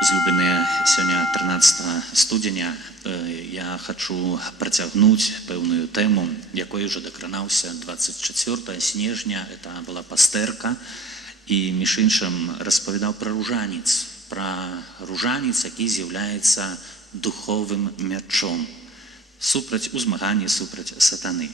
Злюбеныя, сёння 13 студзеня я хачу працягнуць пэўную тэму, якой уже дакранаўся 24 снежня. Это была пастэрка, і між іншым распавядаў пра ружанец, які з'яўляецца духовым мячом супраць узмаганні супраць сатаны.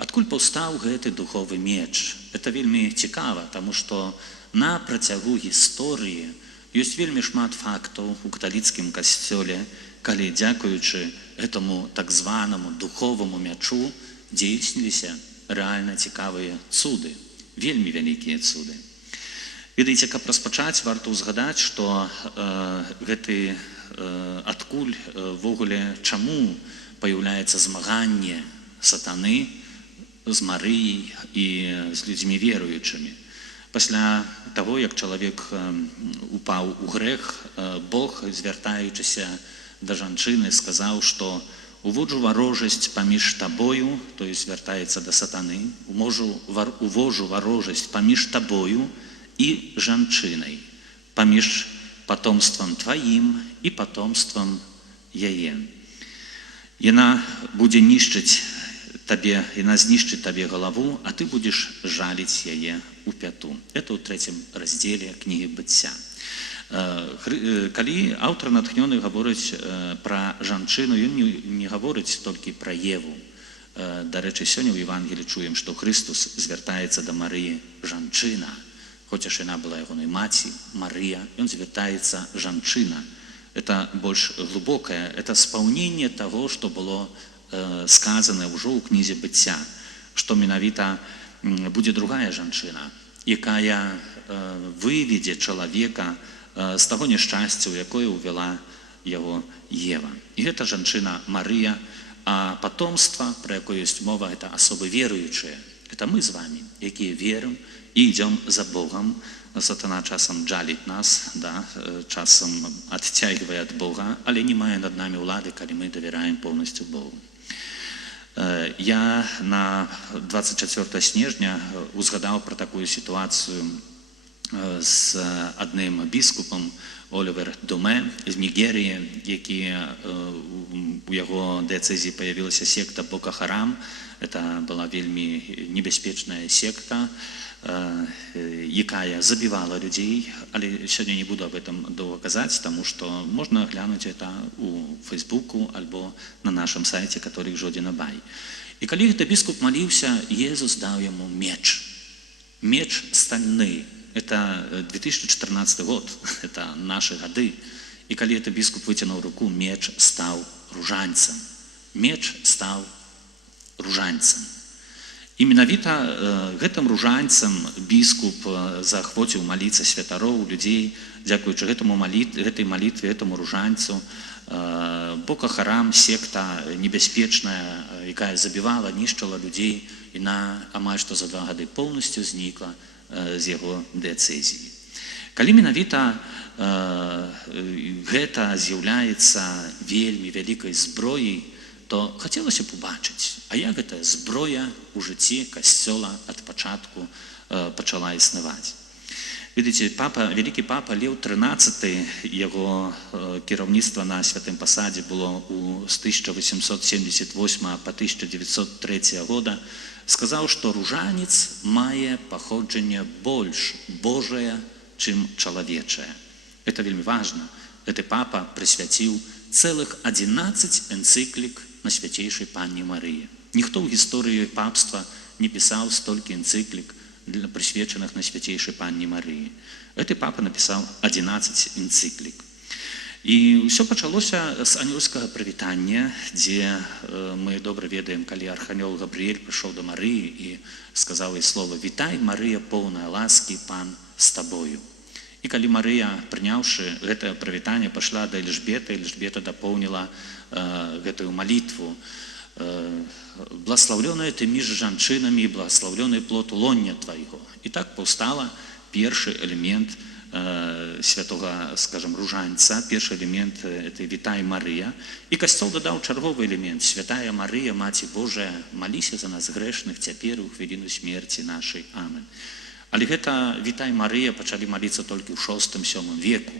Адкуль паўстаў гэты духовы меч? Это вельмі цікава, таму што на працягу гісторыі ёсць вельмі шмат фактаў у каталіцкім касцёле, калі, дзякуючы гэтаму так званаму духоваму мячу, дзейсніліся рэальна цікавыя цуды, вельмі вялікія цуды. Ведаеце, каб распачаць, варта ўзгадаць, што адкуль ввогуле чаму паяўляецца змаганне сатаны з Марыяй і з людзьмі веруючымі. Пасля таго, як чалавек упаў у грэх, Бог, звяртаючыся да жанчыны, сказаў, што уводжу варожасць паміж табою, то есть звяртаецца да сатаны, увожу варожасць паміж табою і жанчынай, паміж патомствам тваім і патомствам яе. Яна будзе нішчыць табе, яна знішчыць табе галаву, а ты будзеш жаліць яе у пяту. Это ў 3 раздзеле кнігі быцця. Калі аўтар натхнёны гаворыць пра жанчыну, ён не гаворыць толькі пра Еву. Дарэчы, сёння ў Евангеліі чуем, што Христус звяртаецца да Марыі жанчына, хоця ж яна была ягонай маці, Марыя, ён звяртаецца жанчына. Это больш глыбокае, это спаўненне таго, што было сказана ўжо ў кнізе быцця, што менавіта будзе другая жанчына, якая выведзе чалавека з таго няшчасця, у якое ўвяла яго Ева. І гэта жанчына Марыя, а патомства, пра якое ёсць мова, это асобы веруючыя. Это мы з вами, якія верым і ідзём за Богам. Сатана часам джаліць нас, часам адцягвае ад Бога, але не мае над намі ўлады, калі мы давяраем поўнасцю Богу. Я на 24 снежня узгадаў пра такую сітуацыю з адным біскупам, Олівер Думе з Нігеріі, які у яго дыяцэзіі паявілася секта Бока Харам. Это была вельмі небяспечная секта, якая забівала людзей, але сёння не буду об этом доўга казаць, таму што можна глянуць это у Фейсбуку альбо на нашым сайце Католік Жодзіна Бай. І калі гэты біскуп маліўся, Езус даў яму меч стальны. Это 2014 год, это нашы гады. І калі гэты біскуп выцянуў руку, меч стаў ружанцам. І менавіта гэтым ружанцам біскуп заахвоціў маліцца святароў, людзей, дзякуючы гэтай малітве, гэтаму ружанцу. Бока Харам, секта небяспечная, якая забівала, нішчыла людзей, і амаль што за 2 гады поўнасцю знікла з яго дыяцэзіі. Калі менавіта гэта з'яўляецца вельмі вялікай зброяй, то хацелася б убачыць, а як гэтая зброя ў жыцці касцёла ад пачатку пачала існаваць. Ведаеце, вялікі папа Леў XIII, яго кіраўніцтва на святым пасадзе было з 1878 па 1903 года, сказаў, што ружанец мае паходжанне больш Божае, чым чалавечае. Это вельмі важна. Гэты папа прысвяціў цэлых 11 энцыклік на свяцейшай панні Марыі. Ніхто ў гісторыі папства не пісаў столькі энцыклік, прысвечаных на свяцейшай панні Марыі. Гэты папа напісаў 11 энцыклік. І ўсё пачалося з анёльскага прывітання, дзе мы добра ведаем, калі арханёл Габрыэль прыйшоў да Марыі і сказаў ёй слова: «Вітай, Марыя, поўная ласкі, пан з табою». І калі Марыя, прыняўшы гэтае прывітанне, пайшла да Эльжбеты, Эльжбета дапоўніла гэтую малітву: «Благаслаўлёная ты між жанчынамі, благаслаўлёны плод лоння твайго». І так паўстала першы элемент святога, скажем, ружанца, першы элемент этой «Вітай, Марыя». І касцёл дадаў чарговы элемент: «Святая Марыя, Маці Божая, маліся за нас грэшных цяпер у хвіліну смерці нашай. Амен». Але гэта «Вітай, Марыя» пачалі маліцца толькі ў 6-7 веку.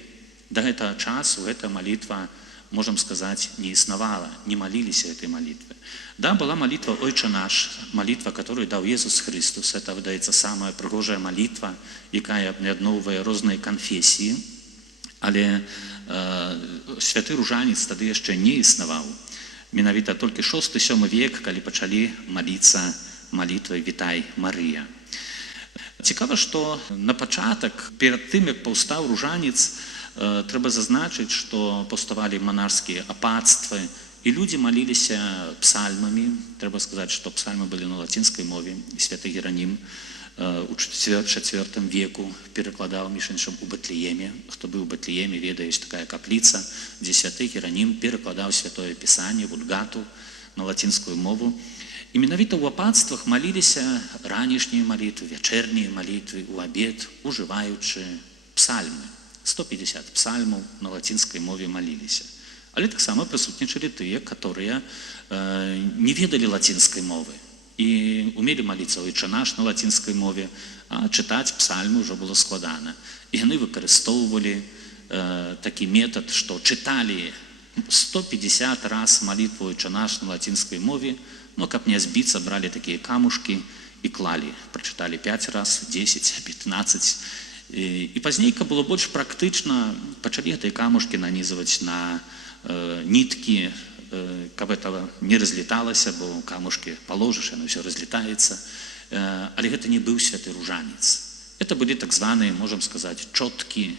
Да гэтага часу гэтая малітва, можам сказаць, не існавала, не маліліся этой малітвы. Да, была молитва «Ойче наш», молитва, которую дал Иисус Христос. Это, выдаецца, самая прыгожая молитва, якая аб'ядноўвае розныя канфесіі. Але святы ружанец тады яшчэ не існаваў. Менавіта толькі 6-7 век, калі пачалі маліцца молитвай «Вітай, Марыя». Цікава, што на пачатак, перад тым, як паўстаў ружанец, трэба зазначыць, што паўставалі манашскія апацтвы, і людзі маліліся псальмамі. Трэба сказаць, што псальмы былі на лацінскай мове. Святы Геранім у IV веку перакладаў, між іншым, у Бэтлееме. Хто быў у Бэтлееме, ведае, ёсць такая капліца, дзе святы Геранім перакладаў святое пісанне, вульгату, на лацінскую мову. І менавіта ў апацтвах маліліся ранішнія малітвы, вячэрнія малітвы, у абед, ужываючы псальмы. 150 псальмаў на лацінскай мове маліліся. Але таксама прысутнічалі тыя, которые не ведалі лацінскай мовы і умелі маліцца «Ойче наш» на лацінскай мове, а чытаць псальмы ўжо было складана. І яны выкарыстоўвалі такі метад, што чыталі 150 раз малітву «Ойче наш» на лацінскай мове, но каб не збіцца, бралі такія камушкі і клалі. Прачыталі 5 раз, 10, 15. І пазней, каб было больш практычна, пачалі гэтыя камушкі нанізаваць на ніткі, каб это не разлеталася, бо камушкі паложыш, яно ўсё разлетаецца. Але гэта не быў святы ружанец. Это былі так званыя, можам сказаць, чоткі,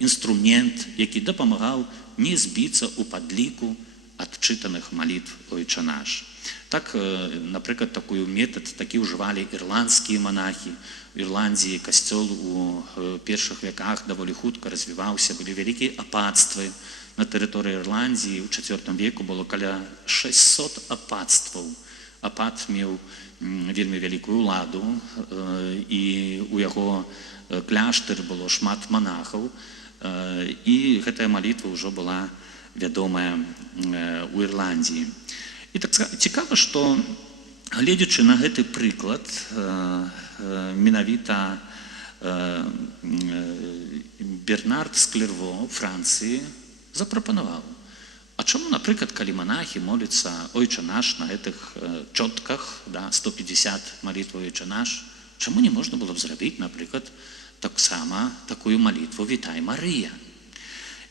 інструмент, які дапамагаў не збіцца ў падліку адчытаных малітв «Ойче наш». Так, напрыклад, такой метад такі ўжывалі ірландскія монахі. В Ірландії касцёл у першых веках даволі хутка развіваўся, былі вялікія апацтвы. На тэрыторыі Ірландіі ў IV веку было каля 600 апацтваў. Апат меў вельмі вялікую ўладу, і у яго кляштары было шмат монахаў, і гэтая малітва ўжо была вядомая ў Ірландіі. І так цікава, што, гледзячы на гэты прыклад, менавіта Бернард з Клерво, Францыі, запрапанаваў. А чаму, напрыклад, калі монахі моляцца «Ойче наш» на гэтых чотках, 150 малітваў «Ойче наш», чаму не можна было б зрабіць, напрыклад, таксама такую малітву «Вітай, Марыя»?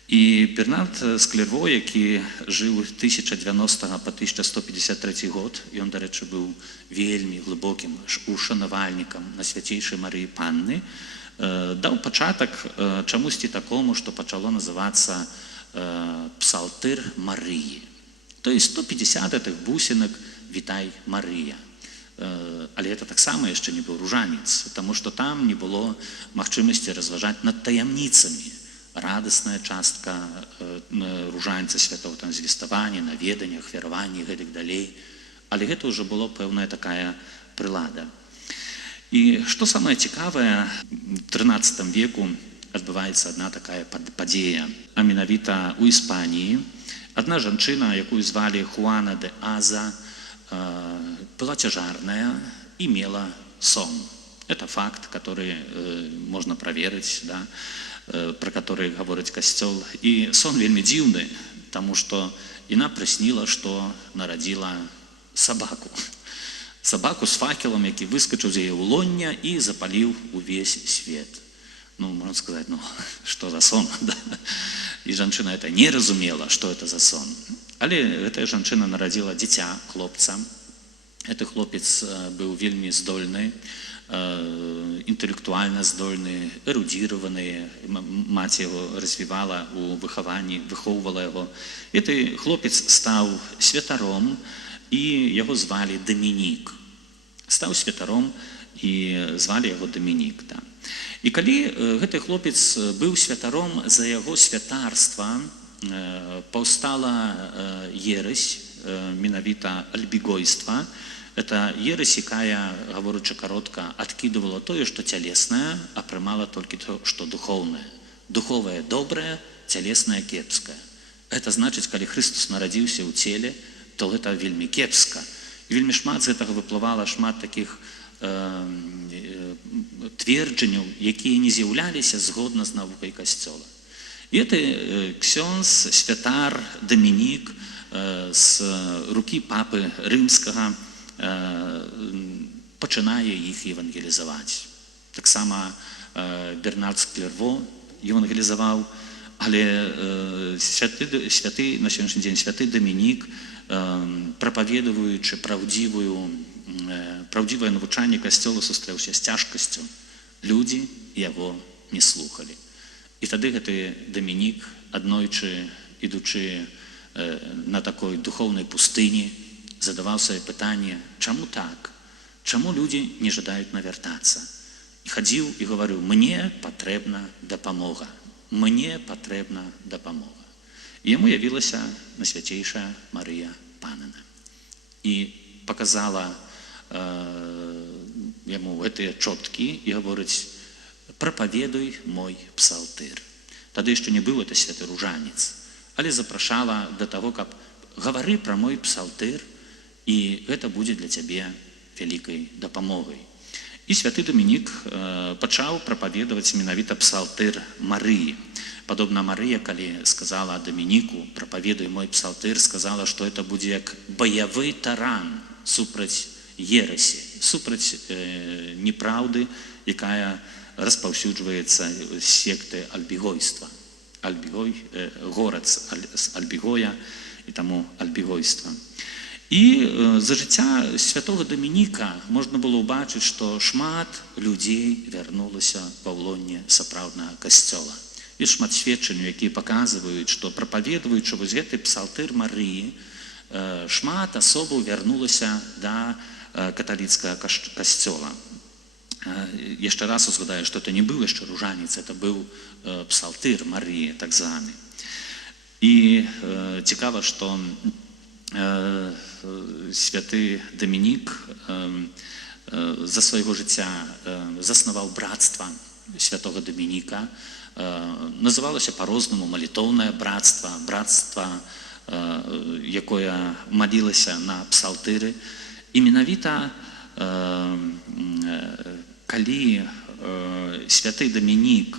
І Бернард з Клерво, які жыў 1090 па 1153 год, ён, дарэчы, быў вельмі глыбокім ушанавальнікам на свяцейшай Марыі Панны, даў пачатак чамусьці такому, што пачало называцца псалтыр Марыі. То есть 150 гэтых бусінак «Вітай, Марыя». Але гэта таксама яшчэ не быў ружанец, таму што там не было магчымасці разважаць над таямніцамі. Радасная частка ружанца святого, там звеставанне, наведанне, ахвяраванне, гэтак далей. Але гэта ўжо было пэўная такая прылада. І што самае цікавае, в 13 веку адбываецца адна такая падзея. А менавіта ў Іспаніі адна жанчына, якую звалі Хуана де Аза, была цяжарная і мела сон. Это факт, который можно проверить, да, про который говорит Касцёл. И сон вельмі дзіўны, тому что яна прысніла, што нарадзіла сабаку. Сабаку з факелом, які выскачыў з яе лоння і запаліў увесь свет. Ну, можно сказать, ну, что за сон? Да? И жанчына это не разумела, что это за сон. Але эта жанчына нарадзіла дзіця, хлопца. Гэты хлопец быў вельмі здольны, інтэлектуальна здольны, эрудзіраваны. Маці яго развівала у выхаванні, выхоўвала яго. Гэты хлопец стаў святаром, і яго звалі Дамінік. Стаў святаром, і звалі яго Дамінік, да. І калі гэты хлопец быў святаром, за яго святарства паўстала ересь, менавіта альбігойства. Это ересь, якая, гаворычы каротка, адкідывала тое, што цялеснае, а прымала толькі то, што духоўнае. Духовае добрае, цялеснае кепскае. Гэта значыць, калі Христос нарадзіўся ў целе, то гэта вельмі кепска. І вельмі шмат з гэтага выплывала шмат такіх тверджанняў, якія не з'яўляліся згодна з навукай Касцёла. І гэты ксёндз, святар Дамінік з рукі папы рымскага пачынае іх евангелізаваць. Таксама Бернард з Клерво евангелізаваў, але святы, на сённяшні дзень святы Дамінік, прапаведваючы праўдзівае навучанне касцёла, сустрэўся з цяжкасцю. Людзі яго не слухалі. І тады гэты Дамінік, аднойчы ідучы на такой духоўнай пустыні, задаваў сабе пытанне, чаму так? Чаму людзі не жадаюць навяртацца? І хадзіў і гаварыў, мне патрэбна дапамога. Мне патрэбна дапамога. І яму явілася Найсвяцейшая Марыя Панна. І паказала яму гэтыя чоткі і гаворыць, прапаведуй мой псалтыр. Тады яшчэ не быў это святы ружанец, але запрашала да таго, каб гавары пра мой псалтыр, і гэта будзе для цябе вялікай дапамогай. І святы Дамінік пачаў прапаведаваць менавіта псалтыр Марыі. Падобна Марыя, калі сказала Дамініку, прапаведуй мой псалтыр, сказала, што это будзе як баявы таран супраць ерасі, супраць непраўды, якая распаўсюджваецца з секты альбігойства. Горад з Альбігоя і таму альбігойства. І за жыцця святого Дамініка можна было ўбачыць, што шмат людзей вярнулася ва ўлонне сапраўднага касцёла. І шмат сведчанняў, якія паказваюць, што прапаведваючы вось гэты псалтыр Марыі, шмат асобаў вярнулася да каталіцкага касцёла. Яшчэ раз узгадаю, што это не быў яшчэ ружанец, это быў псалтыр Марыі, так званы. І цікава, што святы Дамінік за свайго жыцця заснаваў брацтва святого Дамініка. Называлася па-рознаму малітоўнае братства, братства, якое малілася на псалтыры. І менавіта калі святы Дамінік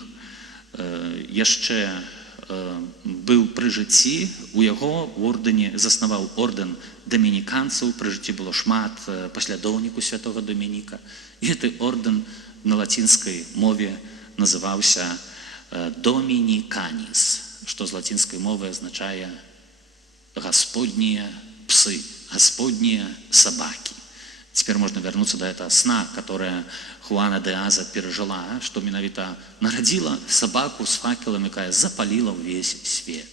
яшчэ быў пры жыцці, у яго ордэне заснаваў ордэн дамініканцаў, пры жыцці было шмат паслядоўнікаў святого Дамініка. І гэты ордэн на лацінскай мове называўся Домініканіс, што з лацінскай мовы азначае «Господнія псы», «Господнія собаки». Теперь можно вернуться до этого сна, которое Хуана де Аза пережила, что менавіта народила собаку с факелом, якая запалила увесь свет.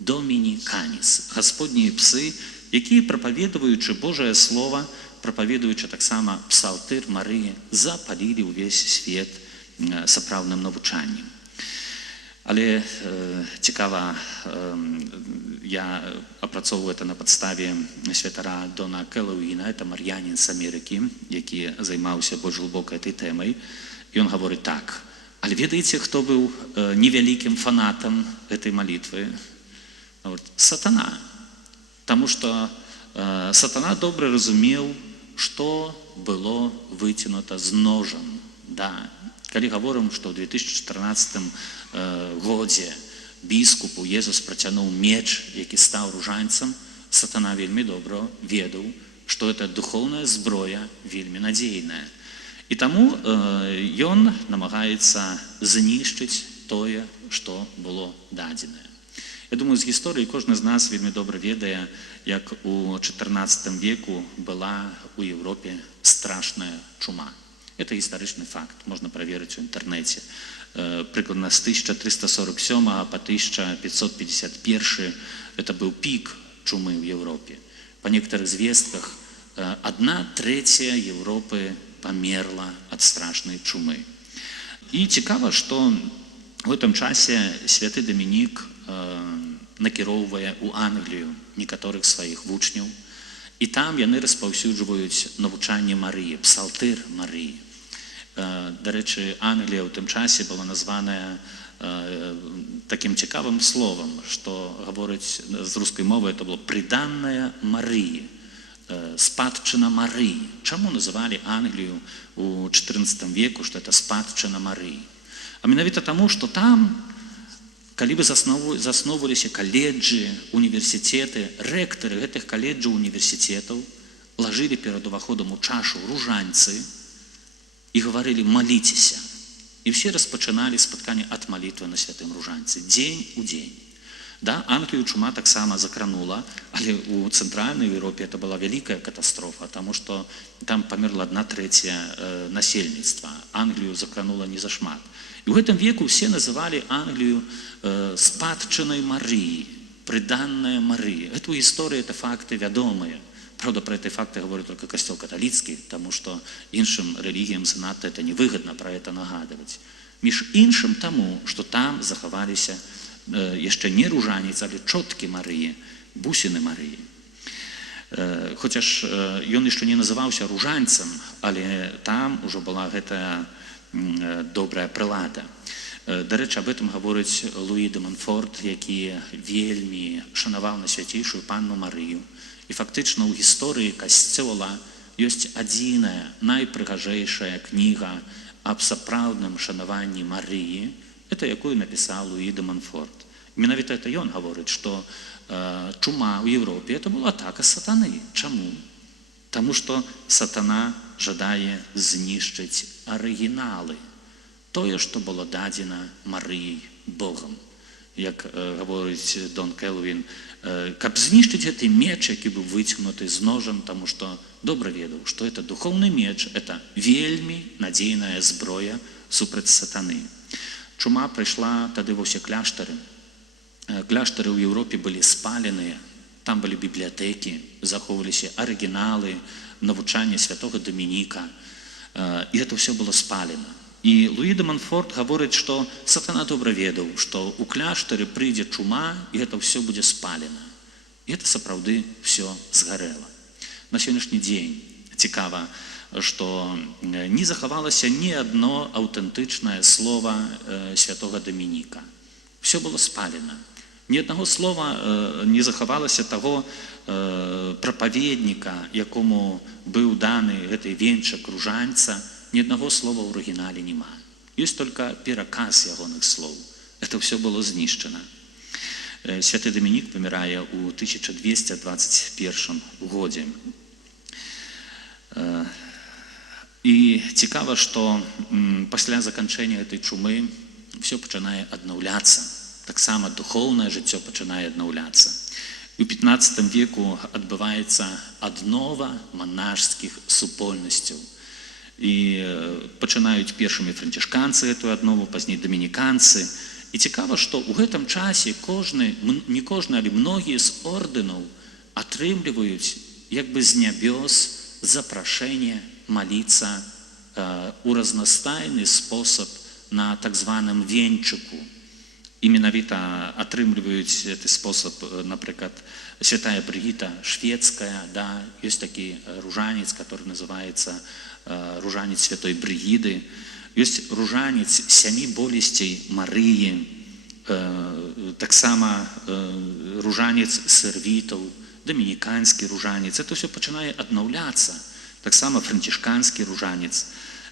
Домініканіс, Господнія псы, якія, прапаведваючы Божае Слово, прапаведваючы таксама псалтыр Марыі, запалілі увесь свет сапраўдным навучаннем. Але цікава, я апрацоўваю это на падставе святара Дона Кэллоуіна, это мар'янін з Амерыкі, які займаўся больш глыбока этой тэмай. І ён гаворыць так, але ведаеце, хто быў невялікім фанатам этой малітвы? Сатана. Таму што сатана добра разумеў, што было выцянута з ножам. Да. Калі гаворым, што ў 2014 годзе біскупу Езус працянуў меч, які стаў ружанцам, сатана вельмі добра ведаў, што гэта духоўная зброя вельмі надзейная. І таму ён намагаецца знішчыць тое, што было дадзенае. Я думаю, з гісторыі кожны з нас вельмі добра ведае, як у 14 веку была у Европе страшная чума. Это гістарычны факт, можна праверыць у інтэрнэце. Прыкладна з 1347 по 1551 это быў пік чумы ў Европе. Па некаторых звестках 1/3 Европы памерла ад страшнай чумы. І цікава, што в этом часе святы Дамінік накіроўвае ў Англію некаторых сваіх вучняў, і там яны распаўсюджваюць навучанне Марыі, псалтыр Марыі. Дарэчы, Англія ў тым часе была названая такім цікавым словам, што гаворыць з рускай мовы, это было прыданная Марыі, спадчына Марыі. Чаму называлі Англію ў 14 веку, што это спадчына Марыі? А менавіта таму, што там Калі бы засноўваліся каледжы, універсітэты, рэктары гэтых каледжаў, універсітэтаў лажылі перад уваходам у чашу ружанцы і гаварылі «маліцеся». І ўсе распачыналі спатканне ад малітвы на святым ружанцы, дзень у дзень. Да, Англію чума таксама закранула, але у цэнтральнай Еўропе это была вялікая катастрофа, таму што там памерла 1/3 насельніцтва. Англію закранула не зашмат. І ў гэтым веку ўсе называлі Англію спадчынай Марыі, прыданная Марыі. Гэта ў гісторыі, это факты вядомыя. Правда, про эти факты говорит только костел католицкий, потому что іншым религиям занадто это невыгодно про это нагадывать. Між іншым тому, что там захаваліся яшчэ не ружанец, але чоткі Марыі, бусіны Марыі. Хоча ж ён яшчэ не называўся ружанцам, але там ужо была гэтая добрая прылада. Дарэчы, об этом гаворыць Луі де Монфорт, які вельмі шанаваў найсвяцейшую панну Марыю. І фактычна ў гісторыі касцёла ёсць адзіная найпрыгажэйшая кніга аб сапраўдным шанаванні Марыі, это якую напісаў Луі де Монфорт. Менавіта это ён гаворыць, што чума ў Еўропе это была атака сатаны. Чаму? Таму што сатана жадае знішчыць арыгіналы, тое, што было дадзена Марыяй Богам. Як гаворыць Дон Келвін, каб знішчыць гэты меч, які быў выцягнуты з ножам, таму што добра ведаў, што это духоўны меч, это вельмі надзейная зброя супраць сатаны. Чума прыйшла тады ва ўсе кляштары. Кляштары ў Еўропе былі спаленыя, там былі бібліятэкі, захоўваліся арыгіналы, навучанне святога Дамініка, і гэта ўсё было спалена. І Луі де Монфорт гаворыць, што сатана добра ведаў, што ў кляштары прыйдзе чума, і гэта ўсё будзе спалена. І гэта сапраўды ўсё згарэла. На сённяшні дзень цікава, што не захавалася ні адно аўтэнтычнае слова святога Дамініка. Усё было спалена. Ні аднаго слова не захавалася таго прапаведніка, якому быў даны гэты венчак ружанца, ні аднаго слова ў арыгінале няма. Ёсць толькі пераказ ягоных слоў. Это ўсё было знішчана. Святы Дамінік памірае ў 1221 годзе. І цікава, што пасля заканчэння гэтай чумы ўсё пачынае аднаўляцца. Таксама духоўнае жыццё пачынае аднаўляцца. У 15 веку адбываецца аднова манашскіх супольнасцяў. І пачынаюць першымі францішканцы гэтую аднову, пазней дамініканцы. І цікава, што ў гэтым часе не кожны, але многія з ордэнаў атрымліваюць як бы з нябёс запрашэнне маліцца ў разнастайны спосаб на так званым венчыку. І менавіта атрымліваюць гэты спосаб, напрыклад, святая Брыгіта шведская, да, ёсць такі ружанец, который называецца ружанец святой Брыгіды, ёсць ружанец 7 болесцей Марыі, таксама ружанец сэрвітаў, дамініканскі ружанец. Это ўсё пачынае аднаўляцца, таксама францішканскі ружанец.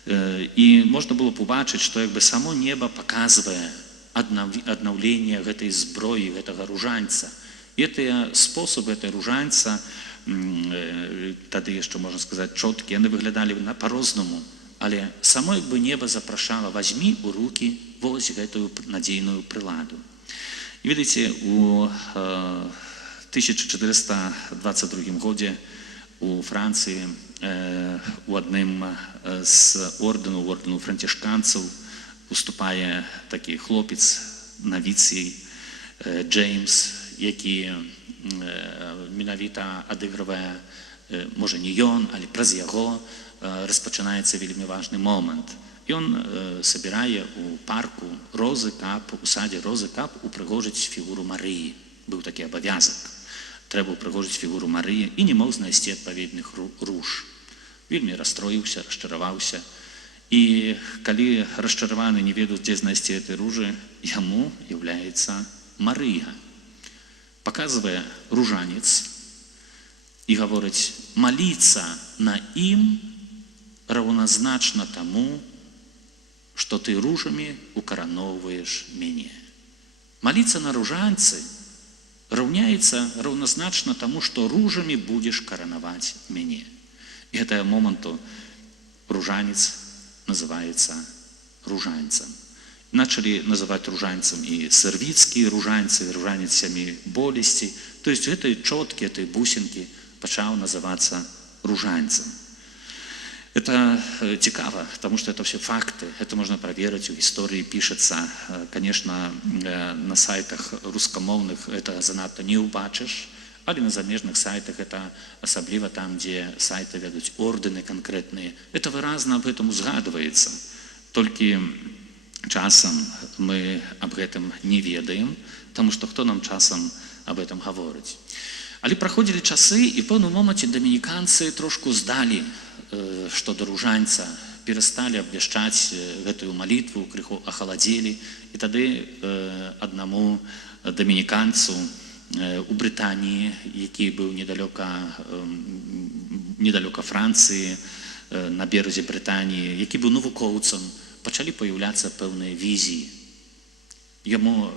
І можна было побачыць, што як бы само неба паказвае аднаўленне гэтай зброі, гэтага ружанца. І гэтыя спосабы гэтай ружанца, тады яшчэ можна сказаць чоткі, яны выглядалі па-рознаму, але само як бы неба запрашала: возьми ў рукі вось гэтую надзейную прыладу. І видите, у 1422 годзе у Францыі у адным з ордэну францішканцаў уступае такі хлопец навіцый Джеймс, які менавіта адыгрывае, можа не ён, але праз яго распачынаецца вельмі важны момант. Ён сабірае у парку Розы Кап, у садзе Розы Кап упрыгожыць фігуру Марыі. Быў такі абавязак. Трэба упрыгожыць фігуру Марыі і не мог знайсці адпаведных руж. Вельмі расстроіўся, расчараваўся. І калі расчараваны не ведаюць, дзе знайсці гэтай ружы, яму з'яўляецца Марыя. Паказвае ружанец і гаворыць: маліцца на ім раўназначна таму, што ты ружамі укараноўваеш мяне. Молиться на ружанцы равняется равнозначно тому, что ружами будешь короновать меня. И этого моменту ружанец называется ружанцем. Начали называть ружанцем и сервицкие ружанцы, ружанцами болести. То есть этой четки, этой бусинки почал называться ружанцем. Это цікаво, потому что это все факты, это можно проверить, в истории пишется. Конечно, на сайтах рускомовных это занадто не убачиш, але на замежных сайтах это особливо там, где сайты ведут ордены конкретные. Это выразно об этом узгадывается. Только часом мы об этом не ведаем, потому что кто нам часом об этом говорить. Але проходили часы, и в певному моменті доминиканцы трошку здали, что до ружанца, перестали обвяшчаць гэтую молитву, крыху охолодели. И тады одному доминиканцу у Британии, який был недалёка Франции, на березе Британии, який был навукоўцам, почали появляться певные визии. Ему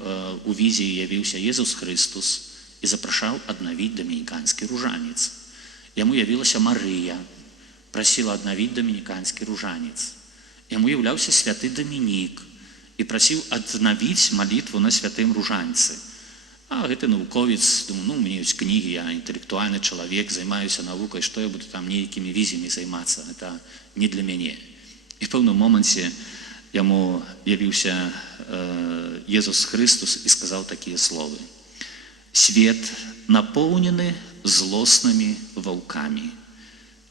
у визии явился Иисус Христос и запрашаў аднавіць доминиканскі ружанец. Ему явилась Мария, просила аднавіць доминиканскі ружанец. Ему являлся святы Доминик и просил аднавіць молитву на святым ружанцы. А гэты навуковец думал, у меня есть книги, я интеллектуальный человек, занимаюсь наукой, что я буду там некими визиями заниматься, это не для меня. И в певном моменте ему явился Иисус Христос и сказал такие слова: «Свет наполнены злостными волками,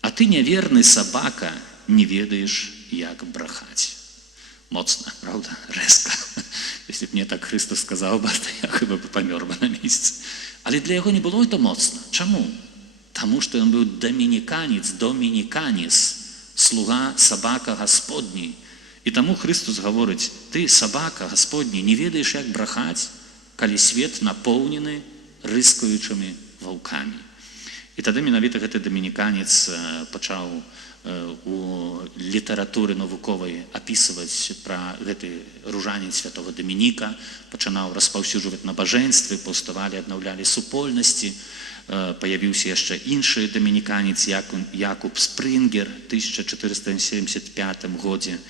а ты, неверный собака, не ведаешь, як брахать». Моцно, правда? Резко. Если бы мне так Христос сказал бы, то я chyba бы помер бы на месте. Але для его не было это моцно. Чему? Потому что он был доминиканец, слуга собака Господній. И тому Христос говорит: ты, собака Господній, не ведаешь, як брахать, коли свет наполнены рыскаючими волками. И тогда менавіта гэты доминиканец пачаў у літаратуры навуковай апісваць пра гэты ружанец святого Доміника, пачынаў распаўсюджваць набажэнствы, паўставалі, аднаўлялі супольнасці. Появился яшчэ іншы доминиканец Якуб Спрынгер в 1475 годзе,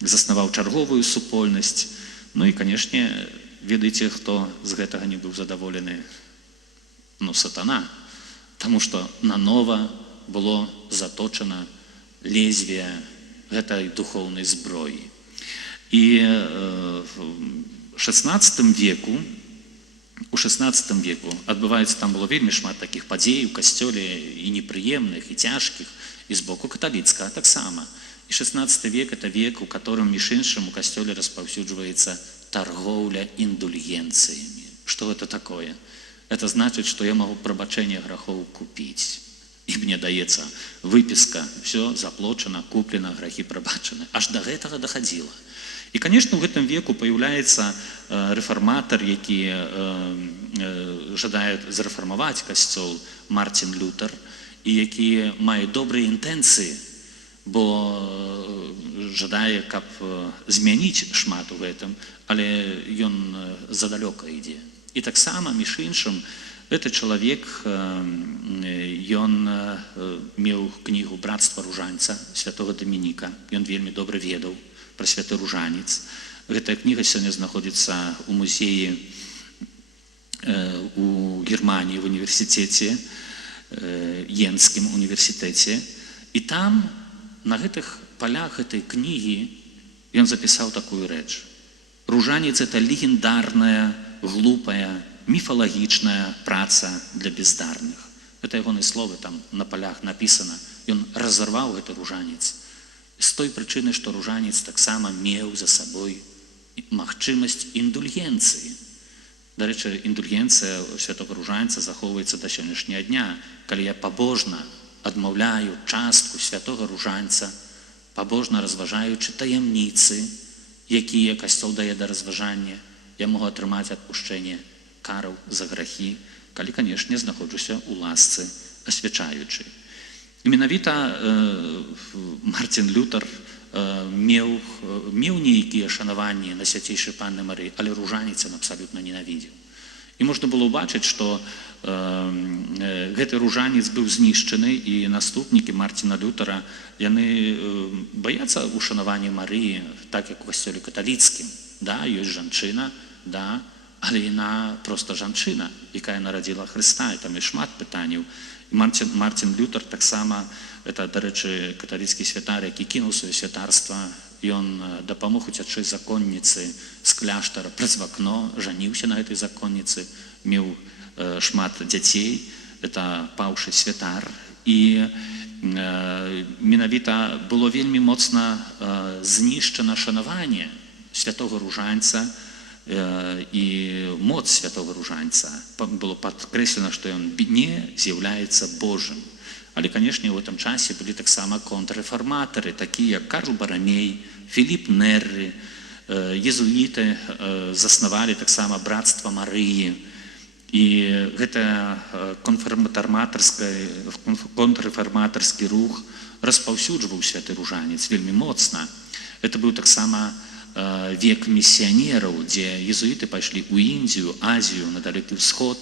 заснаваў чарговую супольнасць. Ну и, конечно, ведаеце, хто з гэтага не быў задаволены? Сатана, потому что наново было заточено лезвие этой духовной зброи. И у 16 веку адбываецца, там было вельмі шмат таких падзей у касцёле, и неприемных, и тяжких, и с боку католицкого таксама. И 16 век – это век, у котором, між іншым, у касцёле распаўсюджваецца торговля индульгенциями. Что это такое? Это значит, что я могу прабачэнне грахоў купить. И мне дается выписка, все заплачено, куплено, грехи прабачаны. Аж до гэтага доходило. И, конечно, в этом веку появляется реформатор, який жадает зареформовать касцёл, Мартин Лютер, и який мае добрые интенции, бо жадае, каб змяніць шмат у гэтым, але ён задалёка ідзе. И так само, між іншым, этот человек, ён меў книгу «Братство ружанца» святого Доминика, и он вельмі добра ведаў про святы ружанец. Эта книга сегодня находится у музее у Германии, в университете, Йенском университете. И там, на этих полях этой книги, он записал такую речь. Ружанец – это легендарная, глупая, мифологичная праца для бездарных. Это его слово там на полях написано. И он разорвал этот ружанец. З той причины, что ружанец так само меў за собой магчымасць індульгенцыі. Дарэчы, індульгенцыя святого ружанца захоўваецца до сённяшняга дня. Калі я пабожна адмаўляю частку святого ружанца, пабожна разважаючы таямніцы, якія касцёл дае да разважання, я могу атрымаць адпушчэнне караў за грахі, калі, канешне, знаходжуся у ласцы асвячаючай. И менавіта Мартин Лютер меў нейкія шанаванні на свяцейшай Панны Марыі, але ружанец ён абсалютна ненавідзеў. І можна было ўбачыць, што гэты ружанец быў знішчаны, і наступнікі Марціна Лютера, яны баяцца ушанавання Марыі, так як у касцёле каталіцкім. Да, ёсць жанчына, да, але яна проста жанчына, якая нарадзіла Хрыста, і там і шмат пытанняў. Марцін Лютер таксама, это, дарэчы, каталіцкі святар, які кінуў сваё святарства, ён дапамог уцячы законніцы з кляштара праз вакно, жаніўся на гэтай законніцы, меў шмат дзяцей, это паўшы святар. І менавіта было вельмі моцна знішчана шанаванне святого ружанца і моц святого ружанца. Было падкрэслена, што ён не з'яўляецца Божым. Але, канешне, у гэтым часе былі таксама контррэфарматары, такія як Карл Барамей, Філіп Нерры, езуіты заснавалі таксама Братства Марыі. І гэты контррэфарматарскі рух распаўсюджваў святы ружанец вельмі моцна. Это быў таксама век місіянераў, дзе езуіты пайшлі ў Індзію, Азію, на далёкі ўсход,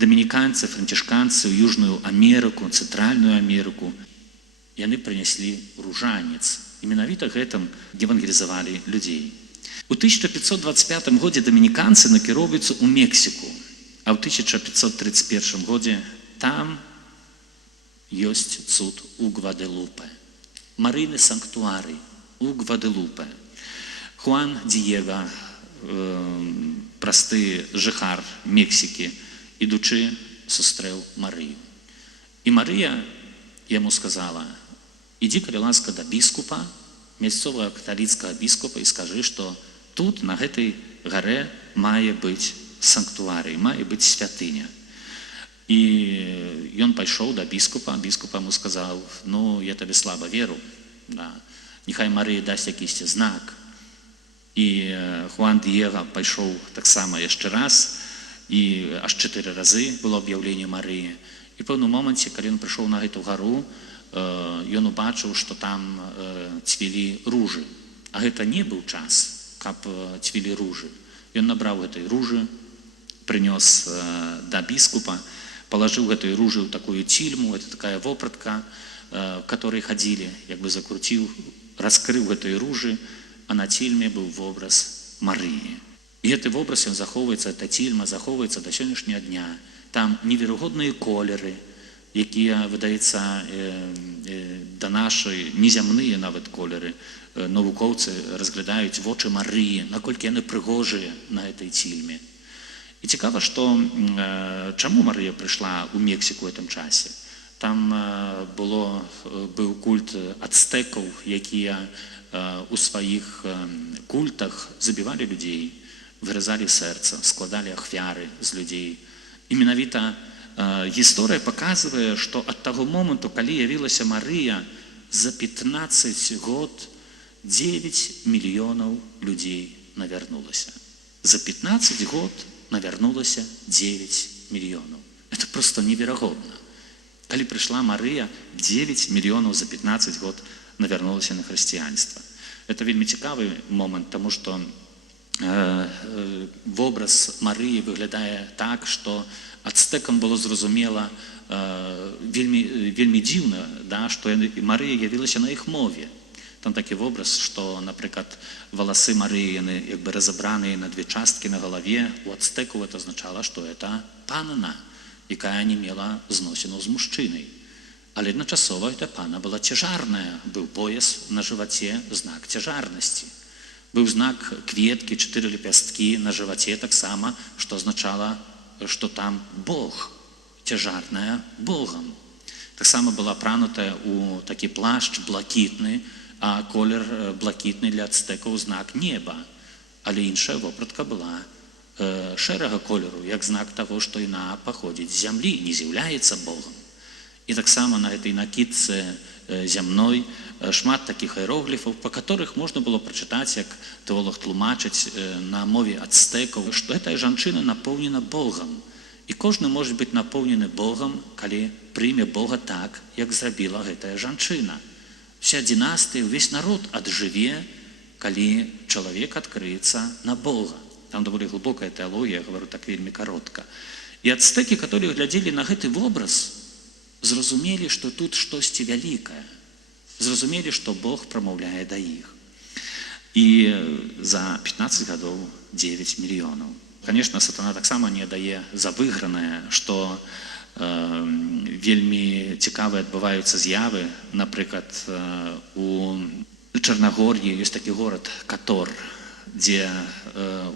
дамініканцы, францішканцы ў Южную Амерыку, Цэнтральную Амерыку. Яны прынеслі ружанец. І менавіта гэтым евангелізавалі людзей. У 1525 годзе дамініканцы накіроўваюцца ў Мексіку, а ў 1531 годзе там ёсць цуд у Гваделупе. Марыйны санктуарый у Гваделупе. Хуан Диего, просты жыхар Мексікі, ідучы, сустрэў Марыю. І Марыя яму сказала: ідзі, калі ласка, да біскупа, мясцовага каталіцкага біскупа, і скажы, што тут, на гэтай гарэ, мае быць санктуарый, мае быць святыня. І ён пайшоў да біскупа, біскуп яму сказаў: ну, я табе слаба веру, да. Няхай Марыя дасць якісьці знак. І Хуан Диего пайшоў таксама яшчэ раз, і аж 4 разы было аб'яўленне Марыі. І ў пэўным моменце, калі ён прыйшоў на гэту гару, ён убачыў, што там цвілі ружы. А гэта не быў час, каб цвілі ружы. Ён набраў гэтай ружы, прынёс да біскупа, палажыў гэтай ружы ў такую цільму, это такая вопратка, которой хадзілі, як бы закруціў, раскрыў гэтай ружы, а на цільме быў вобраз Марыі. І гэты вобраз, ён захоўваецца, эта цільма захоўваецца да сённяшняга дня. Там неверагодныя колеры, якія, выдаецца, да нашай, незямныя нават колеры. Навукоўцы разглядаюць вочы Марыі, наколькі яны прыгожыя на гэтай цільме. І цікава, што чаму Марыя прыйшла ў Мексіку ў гэтым часе? Там быў культ ацтэкаў, якія у сваіх культах забівалі людзей, выразалі сэрца, складалі ахвяры з людзей. І менавіта гісторыя паказвае, што ад таго моманту, калі явілася Марыя, за 15 год 9 мільёнаў людзей навярнулася. За 15 год навярнулася 9 мільёнаў. Это просто неверагодна. Калі прыйшла Марыя, 9 мільёнаў за 15 год навярнулася на хрысціянства. Это вельмі цікавы момант, таму што вобраз Марыі выглядае так, што ацтэкам было зразумела вельмі дзіўна, да, што Марыя явілася на іх мове. Там такі вобраз, што, напрыклад, валасы Марыі, яны як бы разабраныя на 2 часткі на галаве. У ацтэкаў это азначала, што это панна, якая не мела зносіну з мужчынай. Але адначасова эта панна была цяжарная. Быў пояс на жываце, знак цяжарнасці. Быў знак кветкі, 4 лепясткі на жываце таксама, што азначала, што там Бог, цяжарная Богам. Таксама была апранутая ў такі плашч блакітны, а колер блакітны для ацтэкаў знак неба. Але іншая вопратка была шэрага колеру, як знак таго, што яна паходзіць з зямлі, не з'яўляецца Богам. І таксама на гэтай накідцы зямной шмат такіх іерогліфаў, па которых можна было прачытаць, як тэолог тлумачыць на мове ацтэкаў, што гэтая жанчына напоўнена Богам. І кожны можа быць напоўнены Богам, калі прыме Бога так, як зрабіла гэтая жанчына. Вся династия, весь народ аджыве, калі чалавек адкрыецца на Бога. Там даволі глыбокая тэалогія, говорю так вельмі каротка. І ацтэкі, которые глядзелі на гэты вобраз, зразумелі, што тут штосьці вялікае. Зразумелі, што Бог прамаўляе да іх. І за 15 гадоў 9 мільёнаў. Конечно, сатана таксама не дае за выгранае, што вельмі цікавыя адбываюцца з'явы. Напрыклад, у Чарнагор'і ёсць такі горад Катор, дзе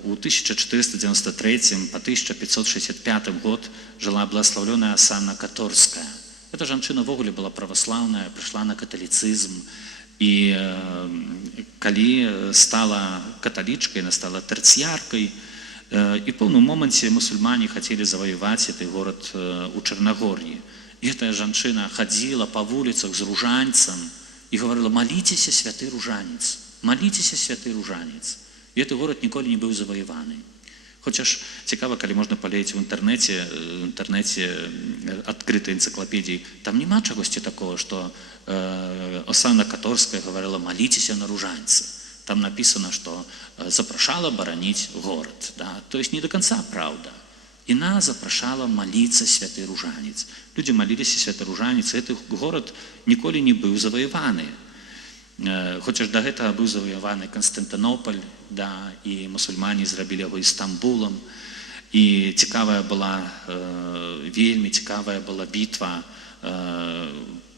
у 1493 по 1565 год жила благословленная Асана Каторская. Эта жанчына ввогуле была праваслаўная, прыйшла на каталіцызм, і калі стала каталічкай, она стала тэрцыяркай, і ў пэўным моманце мусульмане хацелі заваяваць гэты горад у Чарнагор'і. І гэтая жанчына хадзіла па вуліцах з ружанцам і гаварыла: «Маліцеся, святы ружанец, маліцеся, святы ружанец». І гэты горад ніколі не быў заваяваны. Хоча ж цікава, калі можна палець у інтэрнэце адкрытай энцыклапедіі, там няма чагосьці такого, што Асана Каторская гаварыла: «Маліцеся на ружанцы». Там написано, што запрашала бараніць горад. То есть не до конца правда. Іна запрашала маліцца святы ружанец. Людзі маліліся святы ружанец, гэты горад ніколі не быў заваяваны. Хоча ж да гэтага быў заваяваны Канстантынополь, і мусульмане зрабілі яго Істамбулам. І цікавая была, вельмі цікавая была бітва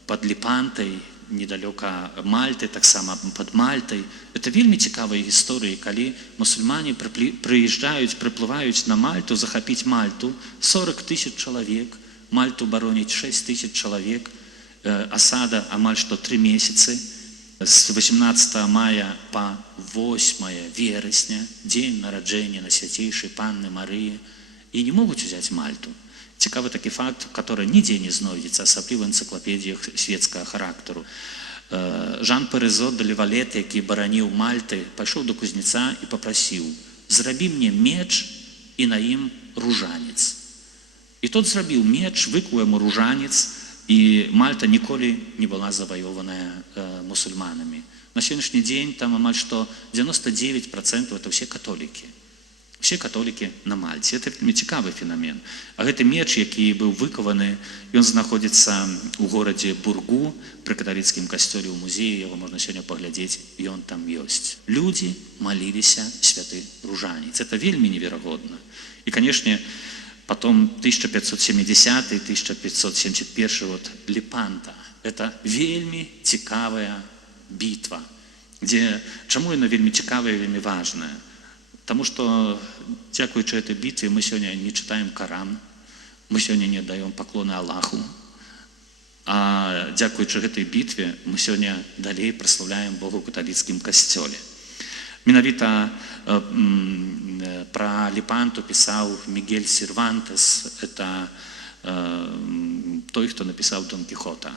пад Ліпантай, недалёка Мальты, таксама пад Мальтай. Это вельмі цікавыя гісторыі, калі мусульмане прыплываюць на Мальту, захапіць Мальту, 40 000 чалавек, Мальту бароніць 6 000 чалавек, асада амаль што 3 месяцы, з 18 мая по 8 верасня, дзень нараджэння Найсвяцейшай Панны Марыі, і не могуць узяць Мальту. Цікавы такі факт, который нідзе не знойдзецца, асабліва ў энцыклапедіях светскага характару. Жан Перезот де Левалет, які бараніў Мальты, пайшоў до кузнеца і папрасіў: «Зрабі мне меч і на ім ружанец». І тот зрабіў меч, выкуў яму ружанец, і Мальта ніколі не была заваёваная мусульманамі. На сённяшні дзень там амаль што 99% это ўсе католікі. Все католікі на Мальце. Это вельмі цікавы феномен. А гэты меч, які быў выкаваны, ён знаходзіцца ў горадзе Бургу, пры каталіцкім касцёле ў музеі, яго можна сёння паглядзець, ён там ёсць. Людзі маліліся святы ружанец. Это вельмі неверагодна. І, канешне, потом 1570-1571 год Ліпанта. Это вельмі цікавая бітва, дзе чаму яна вельмі цікавая і вельмі важная? Потому что, дзякуючы этой битве, мы сегодня не читаем Коран, мы сегодня не отдаем поклоны Аллаху, а дзякуючы этой битве мы сегодня далей прославляем Бога ў каталіцкім касцёле. Менавіта про Ліпанту писал Мигель Сервантес, это той, кто написал Дон Кихота.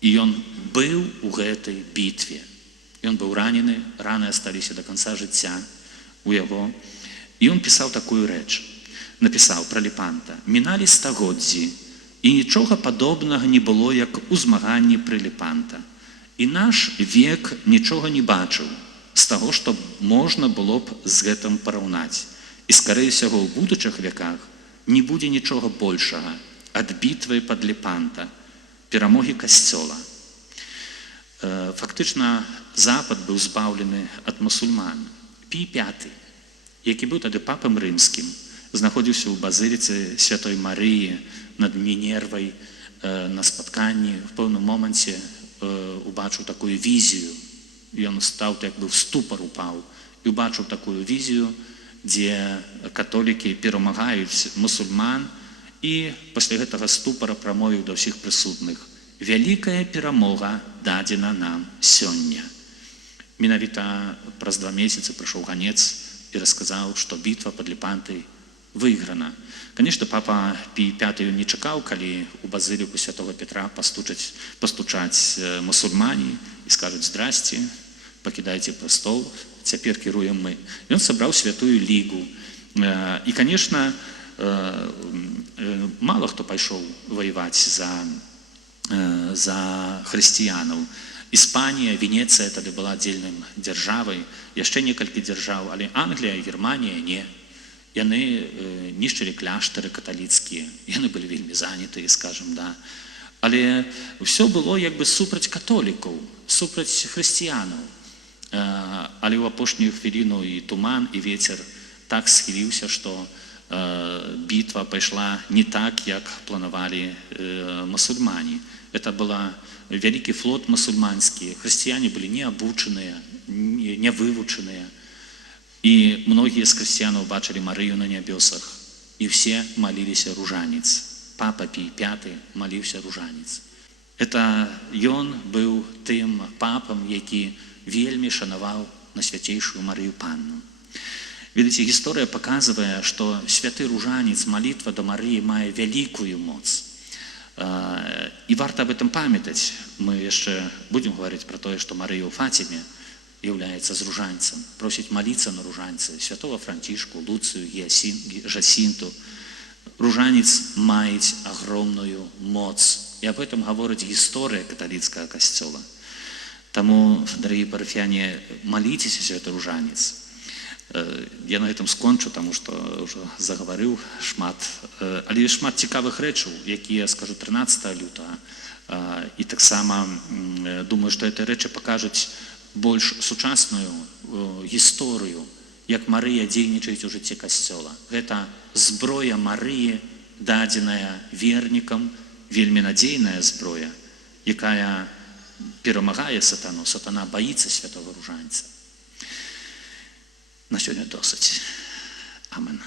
И он был у гэтай битве. И он был ранены, раны остались до конца жыцця у яго. І ён пісаў такую рэч. Напісаў пра Ліпанта: «Міналі стагоддзі, і нічога падобнага не было, як у змаганні пры Ліпанта. І наш век нічога не бачыў з таго, што можна было б з гэтым параўнаць. І, скарэй усяго, ў будучых веках не будзе нічога большага ад бітвы пад Ліпанта, перамогі касцёла». Фактычна, Запад быў збаўлены ад мусульман. Пій V, які быў тады папам рымскім, знаходзіўся ў базыліцы Святой Марыі над Мінервай на спатканні. В пэўным моманце убачыў такую візію. Ён стаў, як бы в ступар упаў, і убачыў такую візію, дзе католікі перамагаюць мусульман, і пасля гэтага ступара прамовіў да ўсіх прысутных: «Вялікая перамога дадзена нам сёння». Менавіта праз 2 месяцы прыйшоў ганец і расказаў, што бітва пад Ліпантай выйграна. Конечно, папа Пій V не чакаў, калі у базыліку святого Петра пастучаць мусульмане і скажуць: «Здрасце, пакідайце прастол, цяпер кіруем мы». Ён сабраў святую лігу. І, конечно, мало хто пайшоў ваяваць за хрысціянаў. Іспанія, Венецыя тады была аддзельным дзяржавай, яшчэ некалькі дзяржаў, але Англія і Германія не. Яны нішчылі кляштары каталіцкія, яны былі вельмі занятыя, скажам, да. Але ўсё было як бы супраць католікаў, супраць хрысціянаў. Але ў апошнюю хвіліну і туман, і вецер так схіліўся, што бітва пайшла не так, як планавалі мусульмане. Это был вялікі флот мусульманскі, хрысціяне былі неабучаныя, нявывучаныя. І многія з хрысціянаў бачылі Марыю на нябёсах, і ўсе маліліся ружанец. Папа Пій V маліўся ружанец. Это ён быў тым папам, які вельмі шанаваў Найсвяцейшую Марыю Панну. Видите, гісторыя паказвае, што святы ружанец, малітва да Марыі мае вялікую моц. І варта об этом памятаць. Мы яшчэ будзем гаварыць пра тое, што Марыя ў Фаціме являецца з ружанцам, просіць маліцца на ружанцы святого Францішку, Луцыю, Жасінту. Ружанец мае агромную моц. І об этом гаворыць гісторыя каталіцкага касцёла. Таму, дарагія парафіяне, маліцеся святы ружанец. Я на гэтым скончу, таму што ўжо загаварыў шмат, але ёсць шмат цікавых рэчаў, якія скажу 13 лютага, і таксама думаю, што гэтыя рэчы пакажуць больш сучасную гісторыю, як Марыя дзейнічаюць у жыцці касцёла. Гэта зброя Марыі, дадзеная вернікам, вельмі надзейная зброя, якая перамагае сатану. Сатана баіцца святого ружанца. На сёння досыць. Амен.